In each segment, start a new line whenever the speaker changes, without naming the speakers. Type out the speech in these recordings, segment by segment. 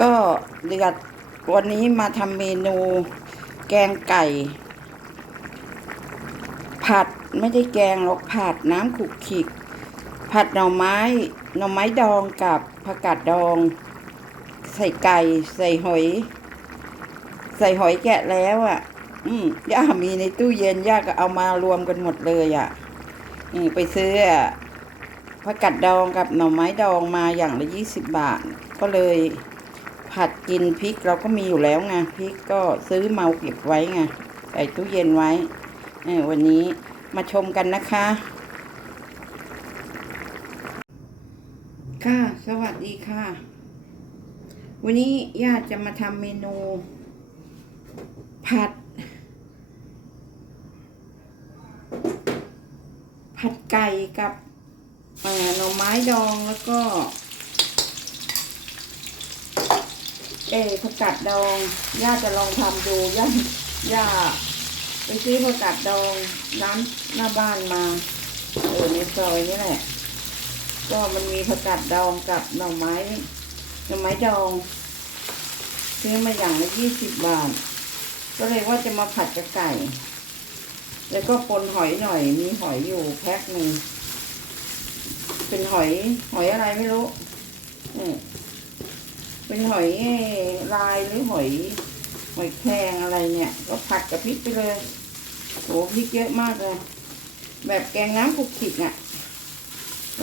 ก็เดือดวันนี้มาทำเมนูแกงไก่ ผัดไม่ได้แกงหรอกผัดน้ำขุกขิก ผัดหน่อไม้หน่อไม้ดองกับผักกาดดอง ใส่ไก่ใส่หอย ใส่หอยแกะแล้วอะ อืมย่ามีในตู้เย็นย่าก็เอามารวมกันหมดเลยอะนี่ไปซื้อผักกาดดองกับหน่อไม้ดองมาอย่างละยี่สิบบาท ก็เลย ผัดกินพริกเราก็มีอยู่แล้วไงพริกก็ซื้อมาเก็บไว้ไงใส่ตู้เย็นไว้เออวันนี้มาชมกันนะคะ ค่ะ สวัสดีค่ะ วันนี้ญาติจะมาทำเมนู ผัด ผัดไก่กับหน่อไม้ดองแล้วก็ เอผักกาดดองย่าจะลองทำดูย่าย่าไปซื้อผักกาดดองร้านหน้าบ้านมาเออในซอยนี่แหละ ก็มันมีผักกาดดองกับหน่อไม้หน่อไม้ดอง ซื้อมาอย่างละยี่สิบบาท ก็เลยว่าจะมาผัดกับไก่ แล้วก็ปนหอยหน่อย มีหอยอยู่แพ็คหนึ่งเป็นหอย หอยอะไรไม่รู้อืม เป็นหอยลายหรือหอยหอยแครงอะไรเนี่ย ก็ผัดกับพริกไปเลยโหพริกเยอะมากเลย แบบแกงน้ำคลุกคลิกอะ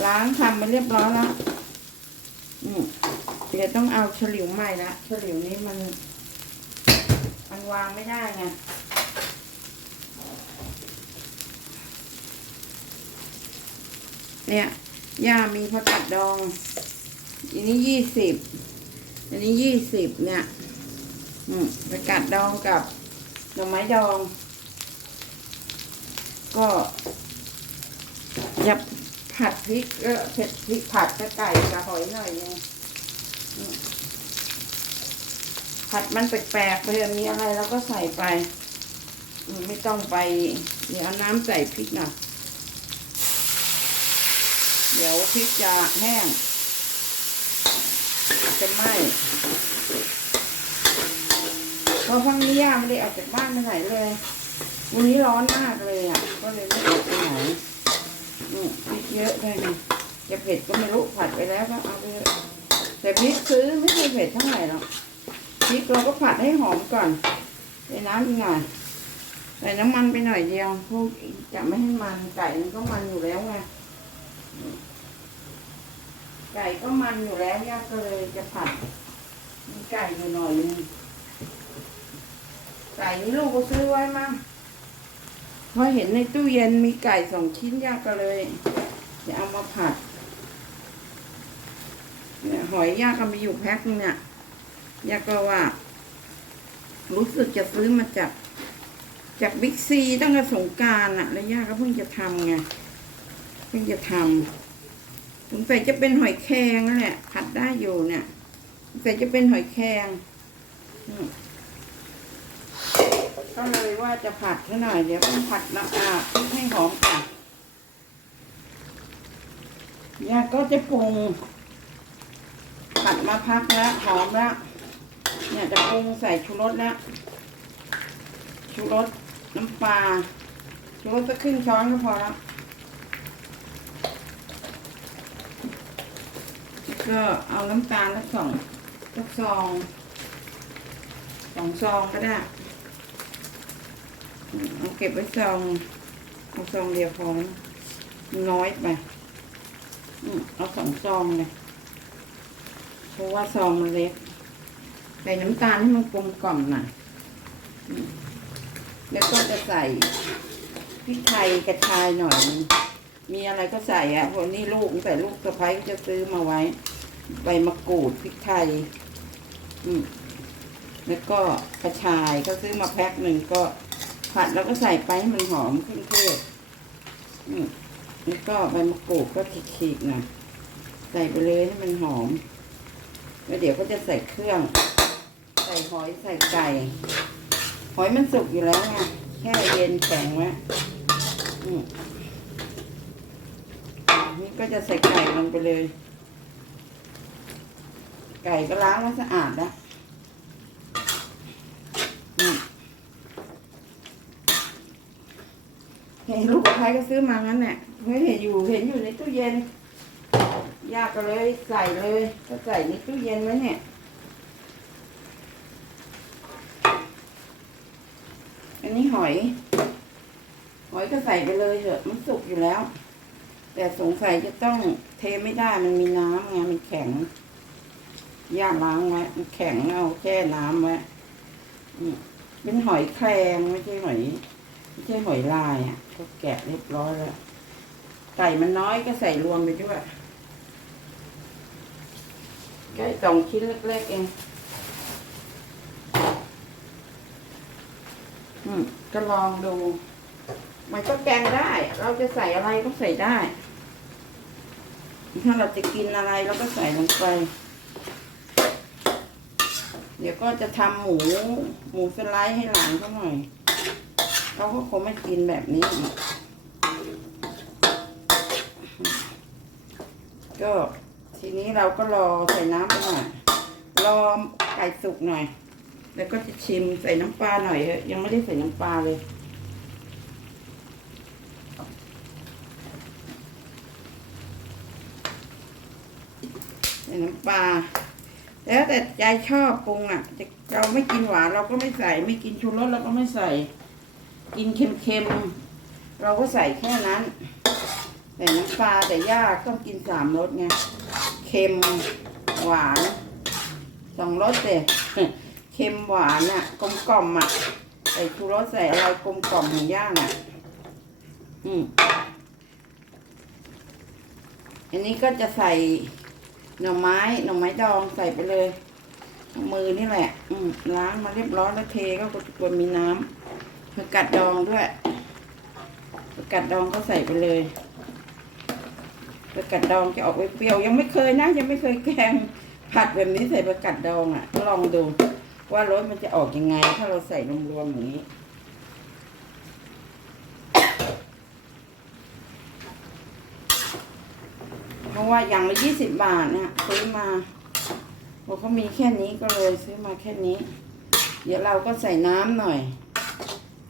ล้างทำไปเรียบร้อยแล้วอืมเดี๋ยวต้องเอาฉลิวใหม่ละฉลิวนี้มัน มันวางไม่ได้ไงเนี่ยย่ามีผักกาดดองอันนี้ยี่สิบ อันนี้ยี่สิบเนี่ย อืมไปกัดดองกับหน่อไม้ดอง ก็จะผัดพริกเออเผ็ดพริกผัดกับไก่กับหอยหน่อยนึงผัดมันแปลกๆเพื่อมีอะไรเราก็ใส่ไปไม่ต้องไป เดี๋ยวน้ำใส่พริกหน่อยเดี๋ยวพริกจะแห้ง จะไหม้เพราะพังนี้ย่าไม่ได้ออกจากบ้านไปไหนเลย วันนี้ร้อนมากเลยอะ ก็เลยไม่ออกไปไหนนี่พริกเยอะด้วยนี่จะเผ็ดก็ไม่รู้ผัดไปแล้วก็เอาไปแต่พริกซื้อไม่เคยเผ็ดเท่าไหร่หรอกพริกเราก็ผัดให้หอมก่อนใส่น้ำอีกหน่อยใส่น้ำมันไปหน่อยเดียวพวกจะไม่ให้มันไก่มันก็มันอยู่แล้วไง ไก่ก็มันอยู่แล้วย่าก็เลยจะผัดมีไก่อยู่หน่อยนึงไก่นี้ลูกก็ซื้อไว้มั่งเพราะเห็นในตู้เย็นมีไก่สองชิ้นย่าก็เลยจะเอามาผัดเนี่ยหอยย่าก็มีอยู่แพ็คนึงเนี่ยย่าก็ว่า รู้สึกจะซื้อมาจากจากบิ๊กซีตั้งแต่สงการอะแล้วย่าก็เพิ่งจะทำไงเพิ่งจะทำ สงสัยจะเป็นหอยแครงนั่นแหละผัดได้อยู่เนี่ยสงสัยจะเป็นหอยแครงก็เลยว่าจะผัดซะหน่อย เดี๋ยวต้องผัดน้ำอาพริกให้หอมก่อนยาก็จะปรุงผัดมาพักแล้วหอมแล้วเนี่ยจะปรุงใส่ชูรสแล้วชูรสน้ำปลาชูรสสักครึ่งช้อนก็พอแล้ว ก็เอาน้ำตาลสักสองสักซองสองซองก็ได้เอาเก็บไว้ซองเอาซองเดียวพอนะน้อยไปเอาสองซองเลยเพราะว่าซองมันเล็กใส่น้ำตาลให้มันกลมกล่อมหน่อยแล้วก็จะใส่พริกไทยกระชายหน่อย มีอะไรก็ใส่อะวันนี้ลูกแต่ลูกสะพ้ายก็จะซื้อมาไว้ ใบมะกรูดพริกไทย อืมแล้วก็กระชายเขาซื้อมาแพ็คหนึ่งก็ผัดแล้วก็ใส่ไปให้มันหอมเครื่องเทศอืมแล้วก็ใบมะกรูดก็ฉีกๆหน่อยใส่ไปเลยให้มันหอม แล้วเดี๋ยวก็จะใส่เครื่อง ใส่หอยใส่ไก่หอยมันสุกอยู่แล้วไงแค่เย็นแข็งไว้นี่ก็จะใส่ไก่ลงไปเลย ไก่ก็ล้างแล้วสะอาดแล้วอืมเห็นลูกกับใครก็ซื้อมางั้นแหละไม่เห็นอยู่เห็นอยู่ในตู้เย็น ยากก็เลยใส่เลย ก็ใส่ในตู้เย็นไว้เนี่ยอันนี้หอย หอยก็ใส่ไปเลยเถอะมันสุกอยู่แล้ว แต่สงสัยจะต้องเทไม่ได้มันมีน้ำไงมันแข็ง ย่าล้างไว้มันแข็งเอาแช่น้ำไว้เป็นหอยแครงไม่ใช่หอยไม่ใช่หอยลายอะก็แกะเรียบร้อยแล้วไก่มันน้อยก็ใส่รวมไปด้วยไก่สองชิ้นเล็กๆเองอืมก็ลองดู มันก็แกงได้ เราจะใส่อะไรก็ใส่ได้ ถ้าเราจะกินอะไรเราก็ใส่ลงไป ดี๋ยวก็จะทำหมู หมูสไลด์ให้หลานเขาหน่อยเขาก็คงไม่กินแบบนี้อีกก็ทีนี้เราก็รอใส่น้ำไปหน่อยรอไก่สุกหน่อย แล้วก็จะชิมใส่น้ำปลาหน่อยเยังไม่ได้ใส่น้ำปลาเลยใส่น้ำปลา แล้วแต่ใจชอบปรุงอะเราไม่กินหวานเราก็ไม่ใส่ ไม่กินชูรสเราก็ไม่ใส่ กินเค็มๆเราก็ใส่แค่นั้น แต่น้ำปลาแต่ย่าต้องกินสามรสไงเค็มหวานสองรสเด็เค็มหวานอะ กลมกล่อมอะใส่ชูรสใส่อะไรกลมกล่อมของย่างอะ อืมอันนี้ก็จะใส่ หน่อไม้หน่อไม้ดองใส่ไปเลย มือนี่แหละ อืมล้างมาเรียบร้อยแล้วเทก็ควรมีน้ำผักกัดดองด้วยผักกัดดองก็ใส่ไปเลยผักกัดดองจะออกเปรี้ยวยังไม่เคยนะยังไม่เคยแกงผัดแบบนี้ใส่ผักกัดดองอะลองดูว่ารสมันจะออกยังไง ถ้าเราใส่รวมๆอย่างนี้ ราะว่าอย่างละยี่สิบบาทเนี่ยซื้อมาบอกเขามีแค่นี้ก็เลยซื้อมาแค่นี้ เดี๋ยวเราก็ใส่น้ำหน่อย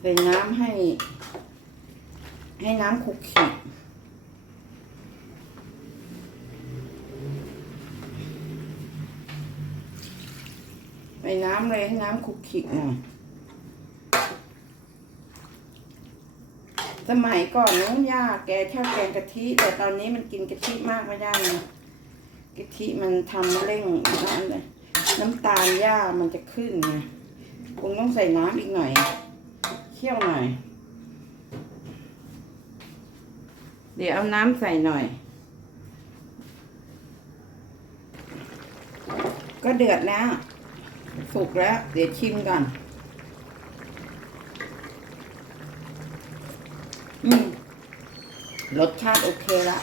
ใส่น้ำให้ ให้น้ำคลุกขีใส่น้ำเลยให้น้ำคลุกขีหน่อย สมัยก่อนน้องย่าแกชอบแกงกะทิ แต่ตอนนี้มันกินกะทิมากไม่ได้นะกะทิมันทำเร่งน้ำเลยน้ำตาลย่ามันจะขึ้นไงคงต้องใส่น้ำอีกหน่อย เคี่ยวหน่อย เดี๋ยวเอาน้ำใส่หน่อย ก็เดือดแล้ว สุกแล้ว เดี๋ยวชิมก่อน อืม รสชาติโอเคละ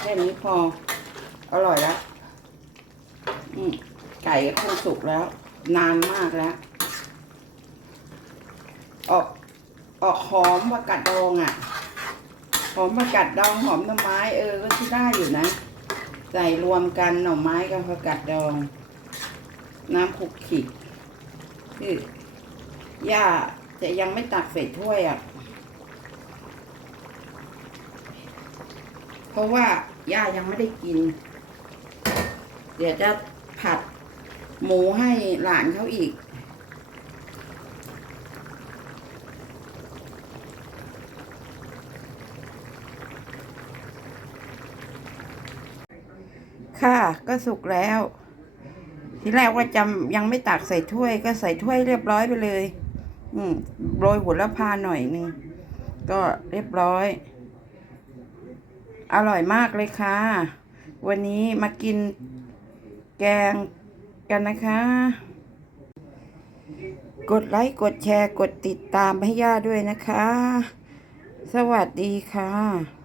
แค่นี้พอ อร่อยแล้วไก่ก็คงสุกแล้ว นานมากแล้ว ออกออกหอมผักกาดดองอะ หอมผักกาดดองหอมหน่อไม้เออก็ที่ได้อยู่นะ ใส่รวมกันหน่อไม้กับผักกาดดอง น้ำคุกขิกคือย่าจะยังไม่ตักใส่ถ้วยอะ เพ ราะว่าย่ายังไม่ได้กิน เดี๋ยวจะผัดหมูให้หลานเขาอีก ค่ะก็สุกแล้ว ทีแรกว่าจำยังไม่ตักใส่ถ้วย ก็ใส่ถ้วยเรียบร้อยไปเลย อืมโรยหัวละพาหน่อยหนึง ก็เรียบร้อย อร่อยมากเลยค่ะ วันนี้มากินแกงกันนะคะ กดไลค์ กดแชร์ กดติดตามให้ย่าด้วยนะคะ สวัสดีค่ะ